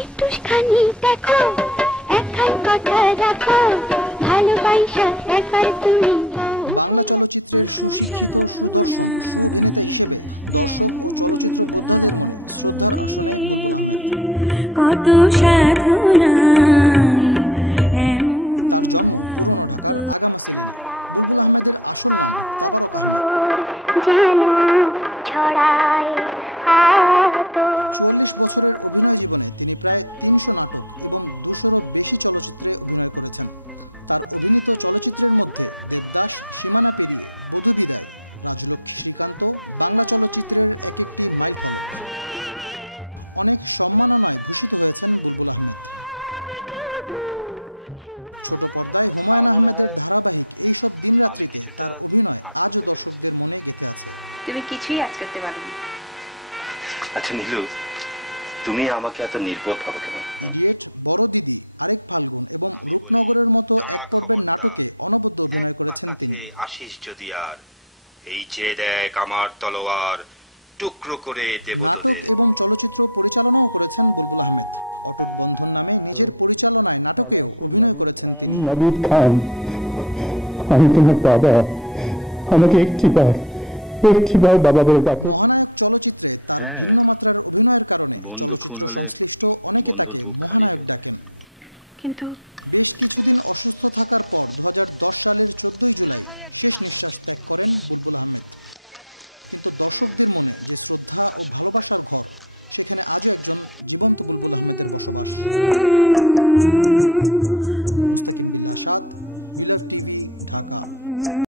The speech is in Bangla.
একটুখানি দেখো, একখান কথা রাখো, ভালোবাসা একবার তুমি। বাংলা চলচ্চিত্রের সুশিক্ষিত, সুদর্শন, সুঅভিনেতা হিসেবে দর্শক ও চলচ্চিত্র বোদ্ধাদের মনে শ্রদ্ধার আসনে বুলবুল আহমেদ। তার জন্ম পুরনো ঢাকার আগামাসি লেনে। বুলবুল আহমেদের আসল নাম তাবারক আহমেদ। ৪৪ বছরের অভিনয় জীবনে তিনি প্রায় ৩০০ নাটক এবং ২০০-রও বেশি চলচ্চিত্রে অভিনয় করেছেন। তার অভিনীত চলচ্চিত্রের মধ্যে দেবদাস, সীমানা পেরিয়ে, বধূ বিদায়, রাজলক্ষ্মী, শ্রীকান্ত বাংলা চলচ্চিত্রের এক একটি মাইলফলক। অনেক সম্মাননায় ভূষিত হয়েছেন বুলবুল আহমেদ। ছোট পর্দায় হুমায়ুন আহমেদের ধারাবাহিক এইসব দিনরাত্রিতে তার অভিনয় আজও দর্শকদের মনে গেঁথে আছে। তুমি কিছুই আজ করতে পারোনি। আচ্ছা নীলু, তুমি আমাকে এত নির্বোধ ভাবো কেন? ইডিয়েট, বড় দিদি, আরেক ফাল্গুন এবং রূপনগরের মতো এক পর্বের নাটকে অনবদ্য অভিনয় করেছেন তিনি। আশিস যদি আর এই চেয়ে দেখ আমার তলোয়ার টুকরো করে দেব। নাটক এবং চলচ্চিত্র পরিচালনাও করেছেন বুলবুল আহমেদ। অটুট বন্ধন নামে নিজের পরিচালনায় নাটকেও অভিনয় করেছেন তিনি। নাবিদ খান, আমি তোমার বাবা, আমাকে একটিবার বাবা বলে ডাকো। মহানায়ক চলচ্চিত্রে তার ভিন্ন মাত্রার অভিনয়ের কারণে চলচ্চিত্র সংশ্লিষ্ট অনেকে তাকে মহানায়ক ডাকেন। কিন্তু বেশ কিছুদিন অসুস্থ থাকার পর 2010 সালের 14 জুলাই শেষ নিঃশ্বাস ত্যাগ করেন বুলবুল আহমেদ। কিন্তু দর্শকদের মনে যে শ্রদ্ধা ও ভালোবাসার ঘর, সেখানে আজও একজন জীবন্ত বুলবুল আহমেদের বসবাস। মুস্তাকিম বিল্লাহ সাদ, বিলাভ টিভি, ঢাকা।